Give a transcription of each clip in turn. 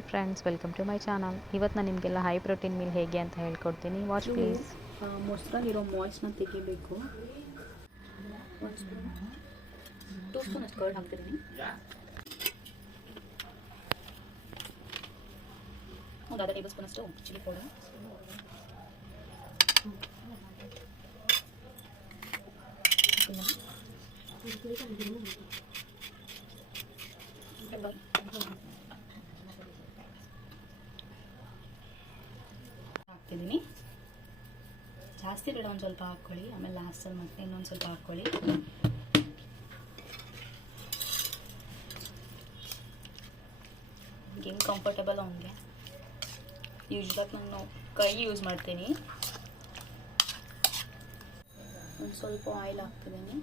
Hi friends, welcome to my channel. ಇವತ್ತು ನಾನು ನಿಮಗೆಲ್ಲ ಹೈ ಪ್ರೋಟೀನ್ ಮೀಲ್ ಹೇಗೆ ಅಂತ ಹೇಳ್ಕೊಡ್ತೀನಿ. Watch please. ಮೊಸರಲ್ಲಿರೋ ಮಾಯ್ಸ್ನ ತೆಗಿಬೇಕು. 2 ಸ್ಪೂನ್ ಅಷ್ಟು ಕರ್ಡ್ ಹಾಕ್ತಿದ್ದೀನಿ. ಒಂದು ಅರ್ಧ ಟೇಬಲ್ ಸ್ಪೂನ್ ಅಷ್ಟು ಚಿಲ್ಲಿ ಪೌಡರ್, ಹಾಕ್ತಿದ್ದೀನಿ. ಜಾಸ್ತಿ ಬೇಡ, ಒಂದು ಸ್ವಲ್ಪ ಹಾಕ್ಕೊಳ್ಳಿ. ಆಮೇಲೆ ಲಾಸ್ಟಲ್ಲಿ ಮತ್ತೆ ಇನ್ನೊಂದು ಸ್ವಲ್ಪ ಹಾಕ್ಕೊಳ್ಳಿ. ಹೆಂಗೆ ಕಂಫರ್ಟಬಲ್ ಅವನಿಗೆ. ಯೂಶ್ವಲಾಗಿ ನಾನು ಕೈ ಯೂಸ್ ಮಾಡ್ತೀನಿ. ಒಂದು ಸ್ವಲ್ಪ ಆಯಿಲ್ ಹಾಕ್ತಿದ್ದೀನಿ.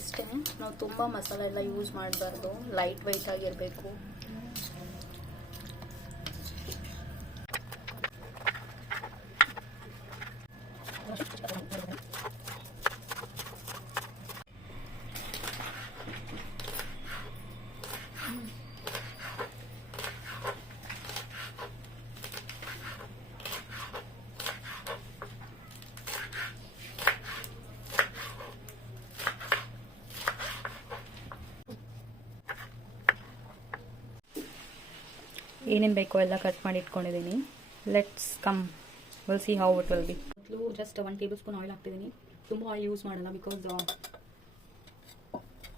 ಇಷ್ಟೇ. ನಾವು ತುಂಬ ಮಸಾಲೆ ಎಲ್ಲ ಯೂಸ್ ಮಾಡಬಾರ್ದು, ಲೈಟ್ ವೆಯ್ಟ್ ಆಗಿರಬೇಕು. ಏನೇನು ಬೇಕೋ ಎಲ್ಲ ಕಟ್ ಮಾಡಿ ಇಟ್ಕೊಂಡಿದ್ದೀನಿ. Let's come, will see how it will be. ಮೊದಲು ಜಸ್ಟ್ 1 ಟೇಬಲ್ ಸ್ಪೂನ್ ಆಯಿಲ್ ಹಾಕ್ತಿದ್ದೀನಿ. ತುಂಬ ಆಯಿಲ್ ಯೂಸ್ ಮಾಡಲ್ಲ, ಬಿಕಾಸ್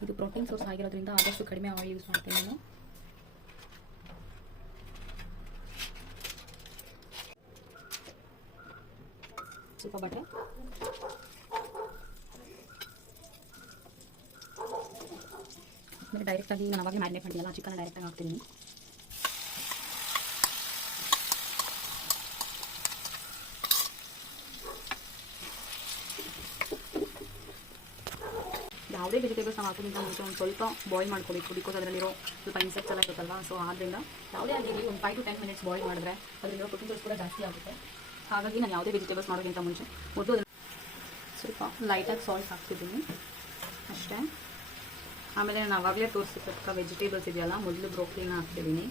ಇದು ಪ್ರೋಟೀನ್ ಸೋರ್ಸ್ ಆಗಿರೋದ್ರಿಂದ ಆದಷ್ಟು ಕಡಿಮೆ ಆಯಿಲ್ ಯೂಸ್ ಮಾಡ್ತೀನಿ ನಾನು. ಸ್ವಲ್ಪ ಬಟರ್, ಆಮೇಲೆ ಡೈರೆಕ್ಟಾಗಿ ನಾನು ಅವಾಗಲೇ ಮ್ಯಾರಿನೇಟ್ ಮಾಡಿಲ್ಲ, ಚಿಕನ್ ಡೈರೆಕ್ಟಾಗಿ ಹಾಕ್ತೀನಿ. ಯಾವುದೇ ವೆಜಿಟೇಬಲ್ಸ್ ನಾವು ಹಾಕೋದ್ರಿಂದ ಮುಂಚೆ ಒಂದು ಸ್ವಲ್ಪ ಬಾಯ್ಲ್ ಮಾಡ್ಕೋಬೇಕು, ಬಿಕಾಸ್ ಅದರಲ್ಲಿರೋ ಸ್ವಲ್ಪ ಇನ್ಸೆಕ್ಟ್ಸ್ ಎಲ್ಲ ಇರುತ್ತಲ್ಲ. ಸೊ ಆದ್ದರಿಂದ ಯಾವುದೇ ಆಗಿರಲಿ ಒಂದು 5 to 10 ಮಿನಿಟ್ಸ್ ಬಾಯ್ಲ್ ಮಾಡಿದ್ರೆ ಅದರಲ್ಲಿರೋ ಪ್ರೋಟೀನ್ ಸೋರ್ಸ್ ಕೂಡ ಜಾಸ್ತಿ ಆಗುತ್ತೆ. ಹಾಗಾಗಿ ನಾನು ಯಾವುದೇ ವೆಜಿಟೇಬಲ್ಸ್ ಮಾಡೋಕ್ಕಿಂತ ಮುಂಚೆ ಮೊದಲು ಅದನ್ನು ಸ್ವಲ್ಪ ಲೈಟಾಗಿ ಸಾಲ್ಟ್ ಹಾಕ್ತಿದ್ದೀನಿ ಅಷ್ಟೇ. ಆಮೇಲೆ ನಾನು ಆವಾಗಲೇ ತೋರಿಸಿರ್ತಕ್ಕ ವೆಜಿಟೇಬಲ್ಸ್ ಇದೆಯಲ್ಲ, ಮೊದಲು ಬ್ರೋಕ್ಲಿನ ಹಾಕ್ತಿದ್ದೀನಿ.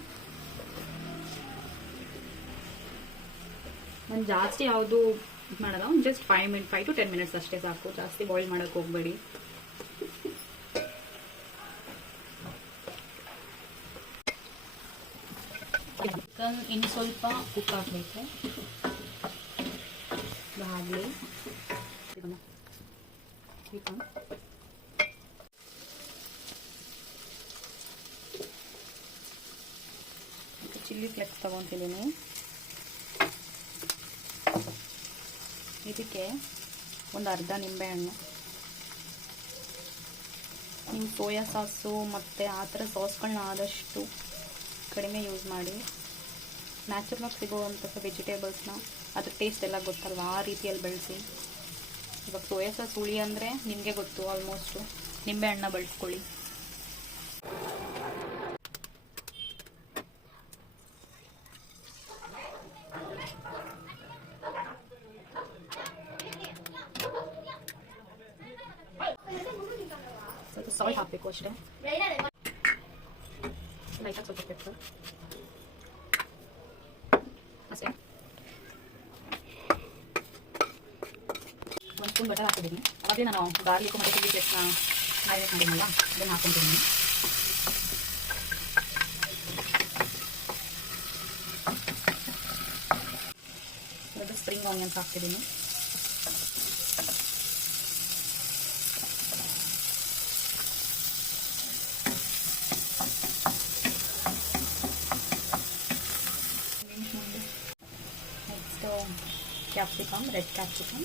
ನಾನು ಜಾಸ್ತಿ ಯಾವುದು ಇದು ಮಾಡೋದು, ಜಸ್ಟ್ 5 to 10 ಮಿನಿಟ್ಸ್ ಅಷ್ಟೇ ಸಾಕು. ಜಾಸ್ತಿ ಬಾಯ್ಲ್ ಮಾಡೋಕ್ಕೆ ಹೋಗಬೇಡಿ. ಚಿಕನ್ ಇನ್ನು ಸ್ವಲ್ಪ ಉಪ್ಪು ಹಾಕಬೇಕು. ಆಗಲಿ ಚಿಲ್ಲಿ ಫ್ಲೆಕ್ಸ್ ತಗೊತಿದ್ದೀನಿ. ಇದಕ್ಕೆ ಒಂದು ಅರ್ಧ ನಿಂಬೆಹಣ್ಣು. ನಿಮ್ಮ ಸೋಯಾ ಸಾಸು ಮತ್ತು ಆ ಥರ ಸಾಸ್ಗಳನ್ನ ಆದಷ್ಟು ಕಡಿಮೆ ಯೂಸ್ ಮಾಡಿ. ನ್ಯಾಚುರಲಾಗಿ ಸಿಗೋವಂಥ ವೆಜಿಟೇಬಲ್ಸ್ನ ಅದ್ರ ಟೇಸ್ಟ್ ಎಲ್ಲ ಗೊತ್ತಲ್ವ, ಆ ರೀತಿಯಲ್ಲಿ ಬೆಳೆಸಿ. ಇವಾಗ ಸೋಯಾ ಸಾಸ್ ಹುಳಿ ಅಂದರೆ ನಿಮಗೆ ಗೊತ್ತು, ಆಲ್ಮೋಸ್ಟು. ನಿಂಬೆಹಣ್ಣ ಬಳಸ್ಕೊಳ್ಳಿ. ಸ್ವಲ್ಪ ಸಾಲ್ಟ್ ಹಾಕಬೇಕು ಅಷ್ಟೇ, ಲೈಟಾಗಿ ಸ್ವಲ್ಪ ಪೆಪ್ಪರ್ ಅಷ್ಟೇ. 1 ಸ್ಪೂನ್ ಬಟರ್ ಹಾಕಿದ್ದೀನಿ. ಅವಾಗಲೇ ನಾನು ಗಾರ್ಲಿಕ್ ಮತ್ತು ಚಿಲ್ಲಿ ಫ್ಲೇಕ್ಸ್ನ ಮ್ಯಾರಿನೇಟ್ ಮಾಡಿದ್ನಲ್ಲ, ಅದನ್ನು ಹಾಕ್ಕೊತೀನಿ. ಅದು ಸ್ಪ್ರಿಂಗ್ ಆನಿಯನ್ಸ್ ಹಾಕ್ತಿದ್ದೀನಿ. Capsicum, red capsicum.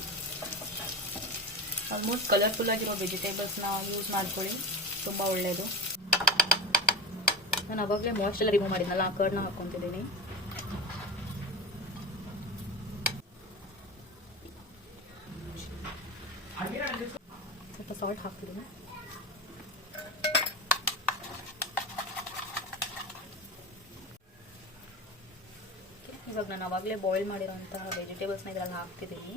Almost colourful ಆಗಿರೋ ವೆಜಿಟೇಬಲ್ಸ್ನ ಯೂಸ್ ಮಾಡ್ಕೊಳ್ಳಿ, ತುಂಬ ಒಳ್ಳೆಯದು. ನಾನು ಆವಾಗಲೇ ಮಾಯ್ಸ್ಟ್ ಎಲ್ಲ ರಿಮೂವ್ ಮಾಡಿದ್ನಲ್ಲ, ಆ ಕರ್ಡ್ನ ಹಾಕ್ಕೊತಿದ್ದೀನಿ. ಸ್ವಲ್ಪ ಸಾಲ್ಟ್ ಹಾಕ್ತಿದ್ದೀನಿ. ಇವಾಗ ನಾನು ಆವಾಗಲೇ ಬಾಯ್ಲ್ ಮಾಡಿರೋಂತಹ ವೆಜಿಟೇಬಲ್ಸ್ನ ಇದರಲ್ಲಿ ಹಾಕ್ತಿದ್ದೀನಿ.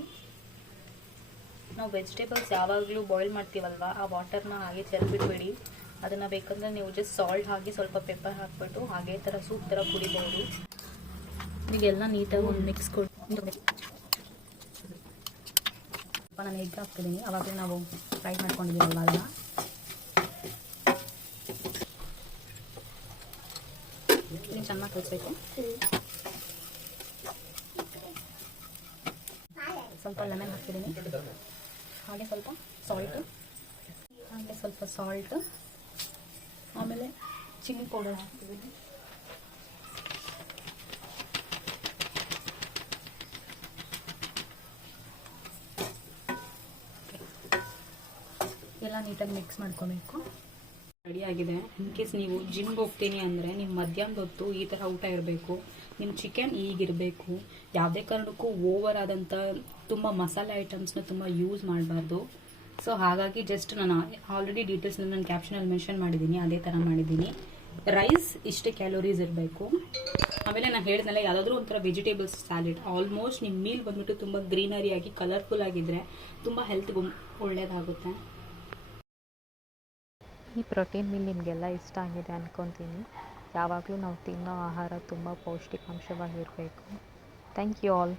ನಾವು ವೆಜಿಟೇಬಲ್ಸ್ ಯಾವಾಗಲೂ ಬಾಯ್ಲ್ ಮಾಡ್ತೀವಲ್ವ, ಆ ವಾಟರ್ನ ಹಾಗೆ ಚೆಲ್ಬಿಟ್ಬೇಡಿ. ಅದನ್ನು ಬೇಕಂದರೆ ನೀವು ಜಸ್ಟ್ ಸಾಲ್ಟ್ ಹಾಕಿ ಸ್ವಲ್ಪ ಪೆಪ್ಪರ್ ಹಾಕ್ಬಿಟ್ಟು ಹಾಗೆ ಥರ ಸೂಪ್ ಥರ ಕುಡಿಬೋದು. ಈಗೆಲ್ಲ ನೀಟಾಗಿ ಒಂದು ಮಿಕ್ಸ್ ಕೊಡಿ. ನಾನು ಎಗ್ ಹಾಕ್ತಿದ್ದೀನಿ, ಅವಾಗಲೇ ನಾವು ಫ್ರೈ ಮಾಡ್ಕೊಂಡಿದ್ದೀವಲ್ಲ ಅದನ್ನು ನೀವು ಚೆನ್ನಾಗಿ ಕಲಿಸ್ಬೇಕು. ಸ್ವಲ್ಪ ಲೆಮನ್ ಹಾಕ್ತಿದ್ದೀನಿ, ಹಾಗೆ ಸ್ವಲ್ಪ ಸಾಲ್ಟ್, ಆಮೇಲೆ ಚಿಲ್ಲಿ ಪೌಡರ್ ಹಾಕ್ತಿದ್ದೀನಿ. ಎಲ್ಲ ನೀಟಾಗಿ ಮಿಕ್ಸ್ ಮಾಡ್ಕೋಬೇಕು. ರೆಡಿಯಾಗಿದೆ. ಇನ್ ಕೇಸ್ ನೀವು ಜಿಮ್ಗೆ ಹೋಗ್ತೀನಿ ಅಂದರೆ ನಿಮ್ಮ ಮಧ್ಯಾಹ್ನದ ಹೊತ್ತು ಈ ಥರ ಊಟ ಇರಬೇಕು. ನಿಮ್ಮ ಚಿಕನ್ ಈಗಿರಬೇಕು. ಯಾವುದೇ ಕಾರಣಕ್ಕೂ ಓವರ್ ಆದಂಥ ತುಂಬ ಮಸಾಲೆ ಐಟಮ್ಸ್ನ ತುಂಬ ಯೂಸ್ ಮಾಡಬಾರ್ದು. ಸೊ ಹಾಗಾಗಿ ಜಸ್ಟ್ ನಾನು ಆಲ್ರೆಡಿ ಡೀಟೇಲ್ಸ್ನ ನಾನು ಕ್ಯಾಪ್ಷನಲ್ಲಿ ಮೆನ್ಷನ್ ಮಾಡಿದ್ದೀನಿ, ಅದೇ ಥರ ಮಾಡಿದ್ದೀನಿ. ರೈಸ್ ಇಷ್ಟೇ ಕ್ಯಾಲೋರೀಸ್ ಇರಬೇಕು. ಆಮೇಲೆ ನಾನು ಹೇಳಿದ್ನಲ್ಲ, ಯಾವುದಾದ್ರೂ ಒಂಥರ ವೆಜಿಟೇಬಲ್ಸ್ ಸ್ಯಾಲೆಡ್. ಆಲ್ಮೋಸ್ಟ್ ನಿಮ್ಮ ಮೀಲ್ ಬಂದ್ಬಿಟ್ಟು ತುಂಬ ಗ್ರೀನರಿ ಆಗಿ ಕಲರ್ಫುಲ್ ಆಗಿದ್ದರೆ ತುಂಬ ಹೆಲ್ತ್ಗೂ ಒಳ್ಳೆಯದಾಗುತ್ತೆ. ಈ ಪ್ರೋಟೀನ್ ಮೀಲ್ ನಿಮಗೆಲ್ಲ ಇಷ್ಟ ಆಗಿದೆ ಅಂದ್ಕೊತೀನಿ. ಯಾವಾಗಲೂ ನಾವು ತಿನ್ನೋ ಆಹಾರ ತುಂಬ ಪೌಷ್ಟಿಕಾಂಶವಾಗಿರಬೇಕು. Thank you all.